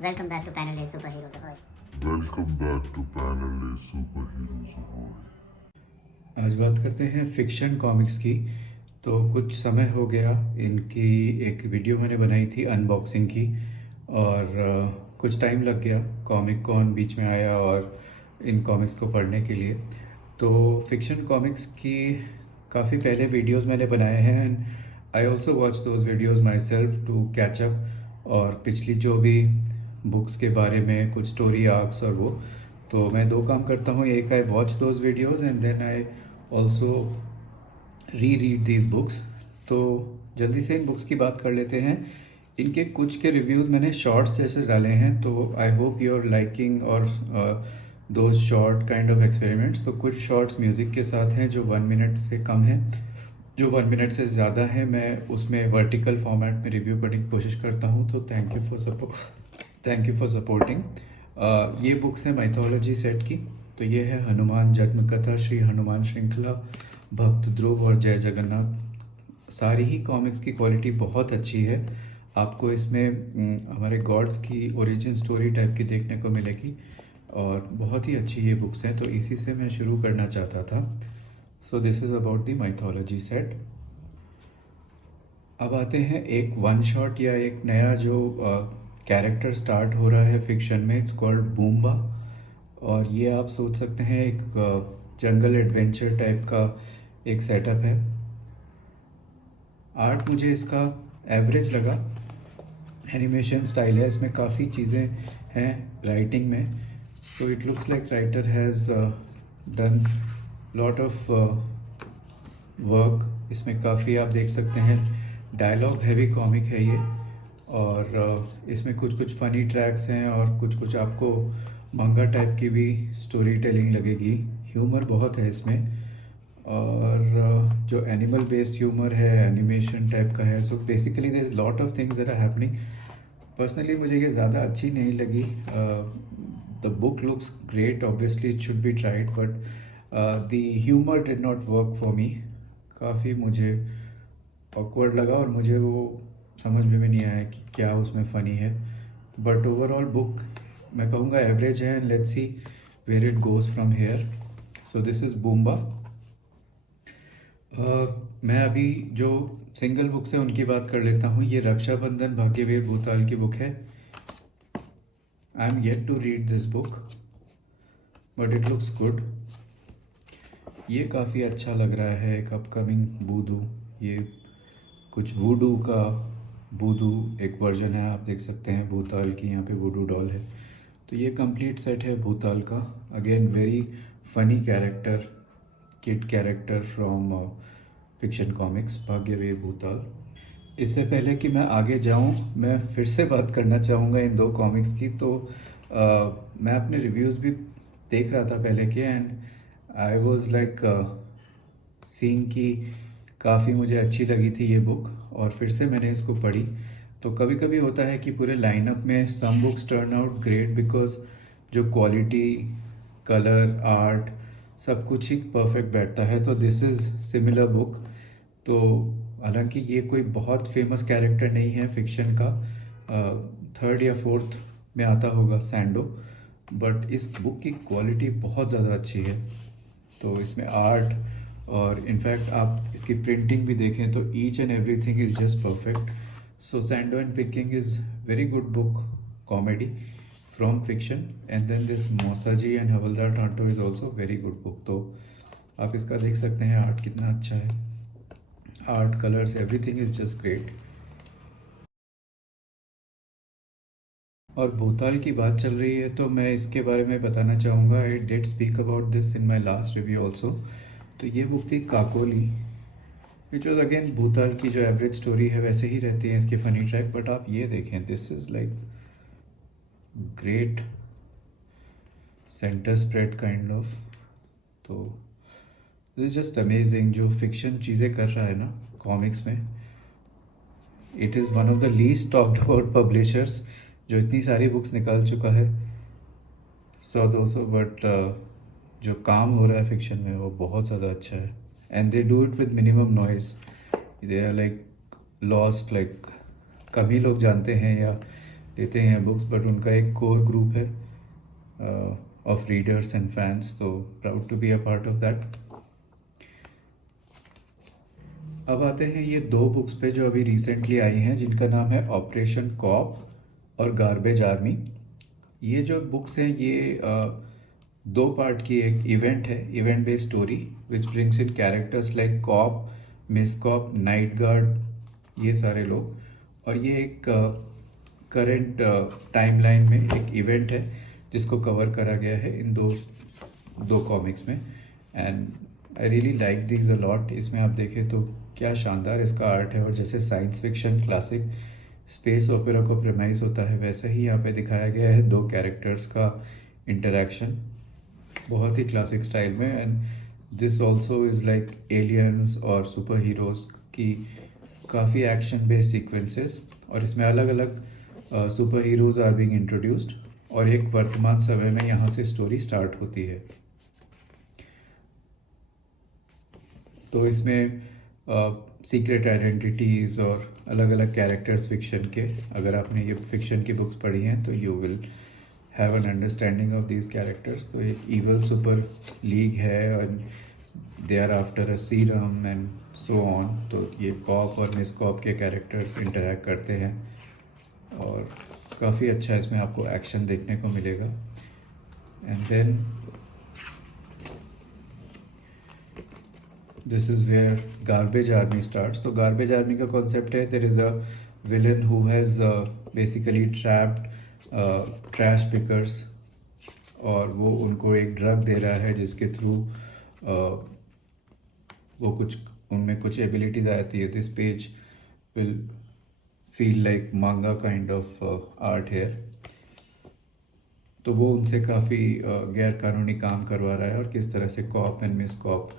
Welcome back to Panel A Superheroes Ahoy. Welcome back to Panel A Superheroes Ahoy. आज बात करते हैं fiction comics की। तो कुछ समय हो गया, इनकी एक वीडियो मैंने बनाई थी अनबॉक्सिंग की, और कुछ टाइम लग गया। कॉमिक कॉन बीच में आया और इन कॉमिक्स को पढ़ने के लिए। तो फिक्शन कॉमिक्स की काफ़ी पहले वीडियोस मैंने बनाए हैं, and I also watch those videos myself to catch up. और पिछली जो भी बुक्स के बारे में कुछ स्टोरी आर्क्स और वो, तो मैं दो काम करता हूँ। एक, I watch those videos and then I also reread these books. तो जल्दी से इन बुक्स की बात कर लेते हैं। इनके कुछ के रिव्यूज़ मैंने शॉर्ट्स जैसे डाले हैं, तो I hope you are liking और दो शॉर्ट काइंड ऑफ एक्सपेरिमेंट्स। तो कुछ शॉर्ट्स म्यूज़िक के साथ हैं जो 1 मिनट से कम है, जो 1 मिनट से ज़्यादा है मैं उसमें वर्टिकल फॉर्मेट में रिव्यू करने की कोशिश करता हूँ। तो थैंक यू फॉर सपोर्टिंग। ये बुक्स हैं माइथोलॉजी सेट की। तो ये है हनुमान जन्म कथा, श्री हनुमान श्रृंखला, भक्त ध्रुव और जय जगन्नाथ। सारी ही कॉमिक्स की क्वालिटी बहुत अच्छी है। आपको इसमें हमारे गॉड्स की ओरिजिन स्टोरी टाइप की देखने को मिलेगी, और बहुत ही अच्छी ये बुक्स हैं। तो इसी से मैं शुरू करना चाहता था। सो this is about the mythology set. अब आते हैं एक वन शॉट या एक नया जो कैरेक्टर स्टार्ट हो रहा है फिक्शन में। इट्स कॉल्ड बूम्बा, और ये आप सोच सकते हैं एक जंगल एडवेंचर टाइप का एक सेटअप है। आर्ट मुझे इसका एवरेज लगा। एनिमेशन स्टाइल है, इसमें काफ़ी चीज़ें हैं राइटिंग में। So it looks like writer has done lot of work. इसमें काफ़ी आप देख सकते हैं डायलॉग हैवी कॉमिक है ये, और इसमें कुछ कुछ फ़नी ट्रैक्स हैं और कुछ कुछ आपको मंगा टाइप की भी स्टोरी टेलिंग लगेगी। ह्यूमर बहुत है इसमें, और जो एनिमल बेस्ड ह्यूमर है, एनिमेशन टाइप का है। So basically there is lot of things that are happening. Personally मुझे ये ज़्यादा अच्छी नहीं लगी। The book looks great, obviously it should be tried, but the humour did not work for me. काफ़ी मुझे ऑकवर्ड लगा, और मुझे वो समझ में भी नहीं आया कि क्या उसमें फ़नी है। बट ओवरऑल बुक मैं कहूँगा एवरेज है, and let's see where it goes from here. So this is Boomba. मैं अभी जो सिंगल बुक्स है उनकी बात कर लेता हूँ। ये रक्षाबंधन भाग्यवीर भूताल की बुक है। I am yet to read this book, but it looks good. ये काफ़ी अच्छा लग रहा है, एक अपकमिंग बूदू। ये कुछ वूडू का बूदू एक वर्जन है, आप देख सकते हैं भूताल की। यहाँ पे वूडू डॉल है। तो ये कंप्लीट सेट है भूताल का। Again very funny character, kid character from fiction comics, Bhagyaveer Bhootal. इससे पहले कि मैं आगे जाऊं, मैं फिर से बात करना चाहूँगा इन दो कॉमिक्स की। तो मैं अपने रिव्यूज़ भी देख रहा था पहले के, and I was like seeing कि काफ़ी मुझे अच्छी लगी थी ये बुक, और फिर से मैंने इसको पढ़ी। तो कभी कभी होता है कि पूरे लाइनअप में some books turn out great because जो क्वालिटी, कलर, आर्ट सब कुछ ही परफेक्ट बैठता है। तो दिस इज़ सिमिलर बुक। तो हालांकि ये कोई बहुत फेमस कैरेक्टर नहीं है फिक्शन का, थर्ड या फोर्थ में आता होगा सैंडो, बट इस बुक की क्वालिटी बहुत ज़्यादा अच्छी है। तो इसमें आर्ट, और इनफैक्ट आप इसकी प्रिंटिंग भी देखें तो each and everything is just perfect. So Sando and picking is very good book, comedy from fiction. And then this Mausaji and Hawaldar Tanto is also very good book. तो आप इसका देख सकते हैं आर्ट कितना अच्छा है। Art, colours, everything is just great. और भूताल की बात चल रही है तो मैं इसके बारे में बताना चाहूँगा। I did speak about this in my last review also. तो ये बुक थी काकोली, विच वॉज अगेन भूताल की जो एवरेज स्टोरी है वैसे ही रहती है इसके फनी ट्रैक। बट आप ये देखें, this is like great centre spread kind of. तो दिस इज जस्ट अमेजिंग जो फिक्शन चीज़ें कर रहा है ना कॉमिक्स में। It is one of the least talked about publishers जो इतनी सारी बुक्स निकाल चुका है, 100-200, बट जो काम हो रहा है फिक्शन में वो बहुत ज़्यादा अच्छा है। And they do it with minimum noise. They are like lost, like कम ही लोग जानते हैं या लेते हैं बुक्स, बट उनका एक कोर ग्रुप है ऑफ रीडर्स एंड फैंस, तो proud to be a part of that. अब आते हैं ये दो बुक्स पे जो अभी रिसेंटली आई हैं, जिनका नाम है ऑपरेशन कॉप और गार्बेज आर्मी। ये जो बुक्स हैं ये दो पार्ट की एक इवेंट है, event based story which brings in characters like cop, miss cop, night guard, ये सारे लोग। और ये एक करंट टाइमलाइन में एक इवेंट है जिसको कवर करा गया है इन दो कॉमिक्स में। And I really like these a lot. इसमें आप देखें तो क्या शानदार इसका आर्ट है, और जैसे science fiction classic space opera को प्रेमाइज होता है, वैसे ही यहाँ पे दिखाया गया है दो कैरेक्टर्स का इंटरेक्शन बहुत ही क्लासिक स्टाइल में। And this also is like aliens और सुपर हीरोज़ की काफ़ी एक्शन बेस्ड सीक्वेंसेस, और इसमें अलग अलग superheroes are being introduced, और एक वर्तमान समय में यहाँ से स्टोरी स्टार्ट होती है। तो इसमें सीक्रेट आइडेंटिटीज़ और अलग अलग कैरेक्टर्स फिक्शन के, अगर आपने ये फिक्शन की बुक्स पढ़ी हैं तो you will have an understanding of these characters. तो एक ईवल सुपर लीग है and they are after a serum and so on. तो ये कॉप और मिस कॉप के कैरेक्टर्स इंटरैक्ट करते हैं, और काफ़ी अच्छा इसमें आपको एक्शन देखने को मिलेगा। And then this is where garbage army starts. तो गार्बेज आर्मी का कॉन्सेप्ट है, there is a villain who has basically trapped trash pickers, और वो उनको एक ड्रग दे रहा है जिसके थ्रू वो उनमें कुछ एबिलिटीज़ आती है। This page will feel like मांगा काइंड ऑफ आर्ट हेयर। तो वो उनसे काफ़ी गैर कानूनी काम करवा रहा है, और किस तरह से cop and miss cop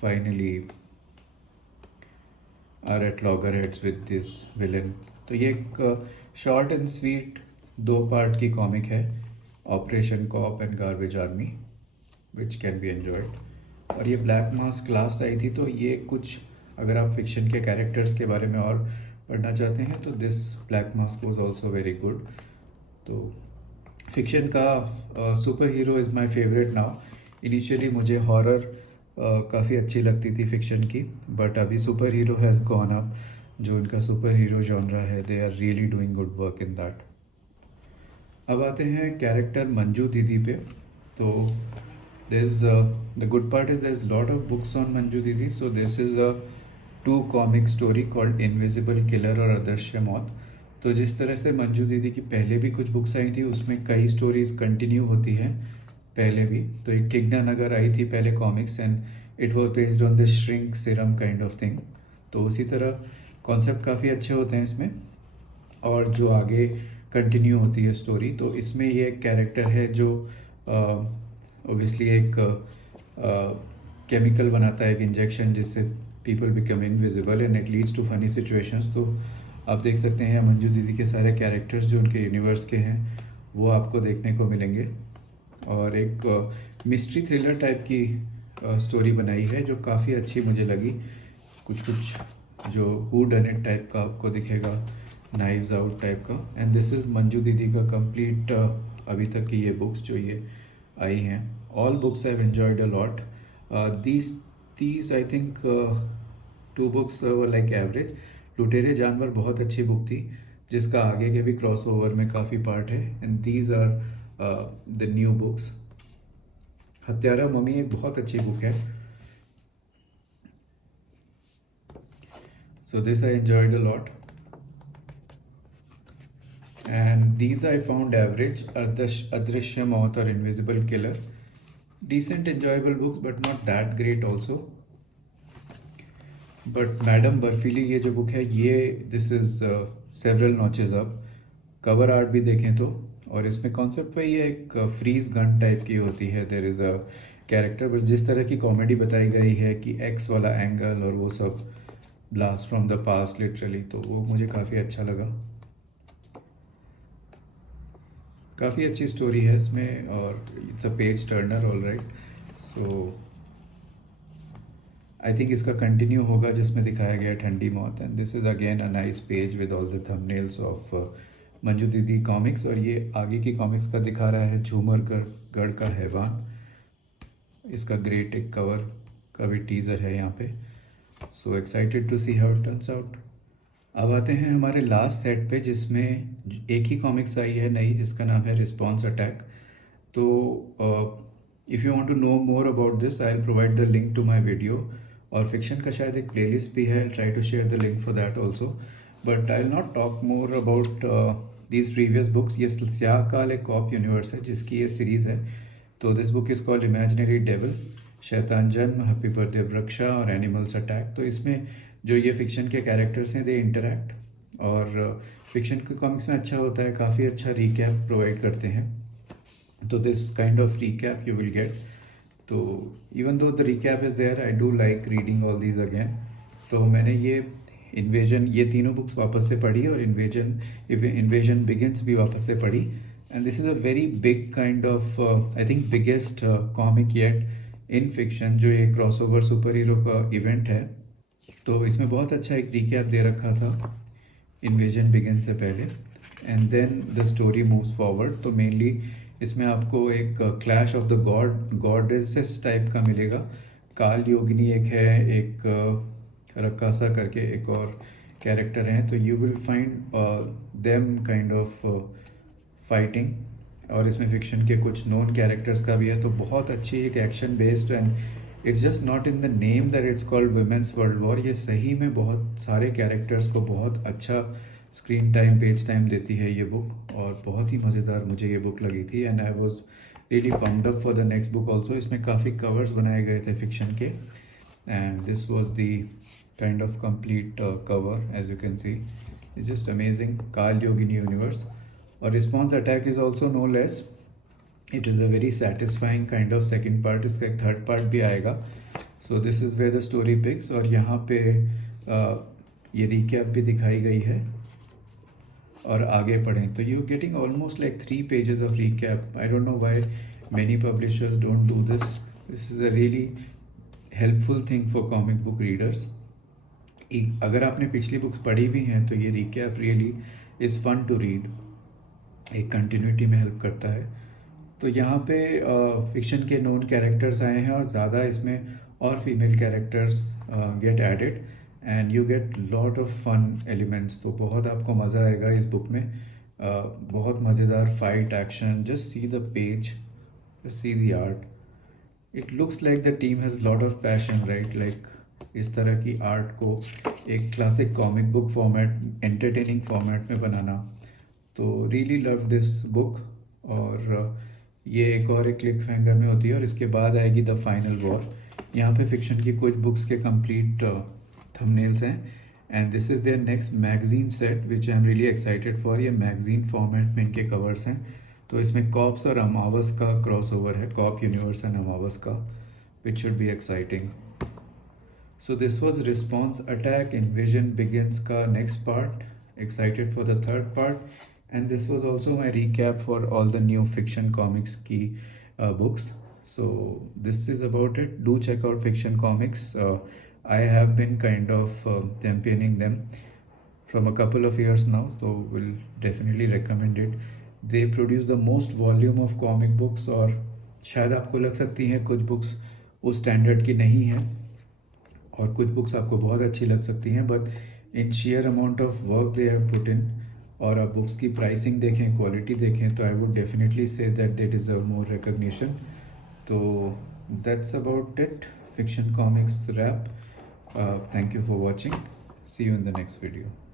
finally are at loggerheads with this villain. तो ये एक शॉर्ट एंड स्वीट दो पार्ट की कॉमिक है, operation cop and garbage army, which can be enjoyed. और ये ब्लैक मास्क लास्ट आई थी, तो ये कुछ अगर आप फिक्शन के कैरेक्टर्स के बारे में और पढ़ना चाहते हैं तो this black mask was also very good. तो फिक्शन का superhero is my favourite now. Initially मुझे हॉरर काफ़ी अच्छी लगती थी फिक्शन की, बट अभी superhero has gone up. जो इनका सुपर हीरो जॉनरा है, they are really doing good work in that. अब आते हैं कैरेक्टर मंजू दीदी पे। तो there is the good part is there is lot of books on Manju दीदी। So this is a 2 comic story called invisible killer और अदृश्य मौत। तो जिस तरह से मंजू दीदी की पहले भी कुछ बुक्स आई थी, उसमें कई स्टोरीज कंटिन्यू होती हैं पहले भी। तो एक ठिगना नगर आई थी पहले comics, and it was based on the shrink Siram kind of thing. तो उसी तरह कॉन्सेप्ट काफ़ी अच्छे होते हैं इसमें, और जो आगे कंटिन्यू होती है स्टोरी। तो इसमें ये एक कैरेक्टर है जो ओबियसली एक केमिकल बनाता है, एक इंजेक्शन, जिससे people become invisible and it leads to funny situations. तो आप देख सकते हैं मंजू दीदी के सारे कैरेक्टर्स जो उनके यूनिवर्स के हैं वो आपको देखने को मिलेंगे, और एक मिस्ट्री थ्रिलर टाइप की स्टोरी बनाई है जो काफ़ी अच्छी मुझे लगी। कुछ जो हू डन इट टाइप का आपको दिखेगा, नाइव्स आउट टाइप का। एंड दिस इज़ मंजू दीदी का कंप्लीट अभी तक की ये बुक्स जो ये आई हैं। All books I have enjoyed a lot. these I think 2 books were like average. लुटेरे जानवर बहुत अच्छी बुक थी, जिसका आगे के भी क्रॉस ओवर में काफ़ी पार्ट है, and these are the new books. हत्यारा मम्मी एक बहुत अच्छी बुक है। So this I enjoyed a lot, and these I found average. अदृश्य मौत और invisible killer decent enjoyable books but not that great also. But madam बर्फीली ये जो बुक है, ये this is several notches up. Cover art भी देखें तो, और इसमें कॉन्सेप्ट वही है, एक फ्रीज गन टाइप की होती है। देयर इज़ अ कैरेक्टर, बस जिस तरह की कॉमेडी बताई गई है कि एक्स वाला एंगल और वो सब, blast from the past literally, तो वो मुझे काफ़ी अच्छा लगा। काफ़ी अच्छी स्टोरी है इसमें, और it's a page Turner all right. So I think इसका कंटिन्यू होगा जिसमें दिखाया गया ठंडी मौत, and this is again a nice page with all the thumbnails of Manju दीदी कॉमिक्स, और ये आगे की कॉमिक्स का दिखा रहा है झूमर गढ़ का हैवान। इसका ग्रेट एक कवर का भी टीज़र है यहाँ पे। So excited to see how it turns out. अब आते हैं हमारे लास्ट सेट पे, जिसमें एक ही कॉमिक्स आई है नई, जिसका नाम है रिस्पॉन्स अटैक। तो if you want to know more about this, I will provide the link to my video. और फिक्शन का शायद एक प्लेलिस्ट भी है, try to share the link for that also. But I will not talk more about these previous books. ये स्याह काल एक कॉप यूनिवर्स है जिसकी ये सीरीज़ है। तो this book is called imaginary devil, शैतान जन्म, हैप्पी बर्थडे वृक्षा और एनिमल्स अटैक। तो इसमें जो ये फिक्शन के कैरेक्टर्स हैं दे इंटरैक्ट, और फिक्शन के कॉमिक्स में अच्छा होता है, काफ़ी अच्छा रीकैप प्रोवाइड करते हैं। तो this kind of recap you will get. तो even though the recap is there, I do like reading all these again. तो मैंने ये इन्वेजन, ये तीनों बुक्स वापस से पढ़ी, और इन्वेजन बिगिंस भी वापस से पढ़ी। And this is a very big kind of, I think biggest comic yet in fiction, जो एक क्रॉसओवर सुपर हीरो का इवेंट है। तो इसमें बहुत अच्छा एक रिकैप दे रखा था इन्वेजन बिगिन से पहले, and then the story moves forward. तो मेनली इसमें आपको एक clash of the goddesses type का मिलेगा। काल योगिनी एक है, एक रक्कासा करके एक और कैरेक्टर हैं। तो you will find them kind of fighting, और इसमें फिक्शन के कुछ नोन कैरेक्टर्स का भी है। तो बहुत अच्छी एक action based, and it's just not in the name that it's called women's world war. ये सही में बहुत सारे कैरेक्टर्स को बहुत अच्छा स्क्रीन टाइम, पेज टाइम देती है ये बुक, और बहुत ही मज़ेदार मुझे ये बुक लगी थी। And I was really pumped up for the next book also. इसमें काफ़ी कवर्स बनाए गए थे फिक्शन के, and this was the kind of complete cover as you can see. It's just amazing, Kaal Yogini universe. और response attack is also no less, it is a very satisfying kind of second part. इसका एक third part भी आएगा। So this is where the story pics, और यहाँ पे ये recap भी दिखाई गई है। और आगे पढ़ें तो you getting almost like 3 pages of recap. I don't know why many publishers don't do this. This is a really helpful thing for comic book readers. अगर आपने पिछली बुक्स पढ़ी भी हैं तो ये recap really is fun to read, एक continuity में हेल्प करता है। तो यहाँ पे फिक्शन के नोन कैरेक्टर्स आए हैं, और ज़्यादा इसमें और female characters get added, and you get lot of fun elements. तो बहुत आपको मज़ा आएगा इस बुक में। बहुत मज़ेदार fight, action, just see the page, just see the art. It looks like the team has lot of passion, right? Like इस तरह की आर्ट को एक classic comic book format, entertaining format में बनाना। तो रियली लव दिस बुक। और ये एक और एक क्लिक हैंगर में होती है, और इसके बाद आएगी द फाइनल वॉर। यहाँ पे फिक्शन की कुछ बुक्स के कंप्लीट थंबनेल्स हैं, and this is their next magazine set which I am really excited for. ये मैगजीन फॉर्मेट में इनके कवर्स हैं। तो इसमें कॉप्स और अमावस का क्रॉसओवर है, कॉप यूनिवर्स एंड अमावस का, which should be exciting. So this was response attack, invasion begins का next part. Excited for the third part, and this was also my recap for all the new fiction comics key books. So this is about it. Do check out fiction comics. I have been kind of championing them from a couple of years now, so will definitely recommend it. They produce the most volume of comic books, और शायद आपको लग सकती हैं कुछ books उस standard की नहीं हैं, और कुछ बुक्स आपको बहुत अच्छी लग सकती हैं, but in sheer amount of work they have put in, और आप बुक्स की प्राइसिंग देखें, क्वालिटी देखें, तो I would definitely say that they deserve more recognition. तो that's about it, fiction comics wrap. Thank you for watching, see you in the next video.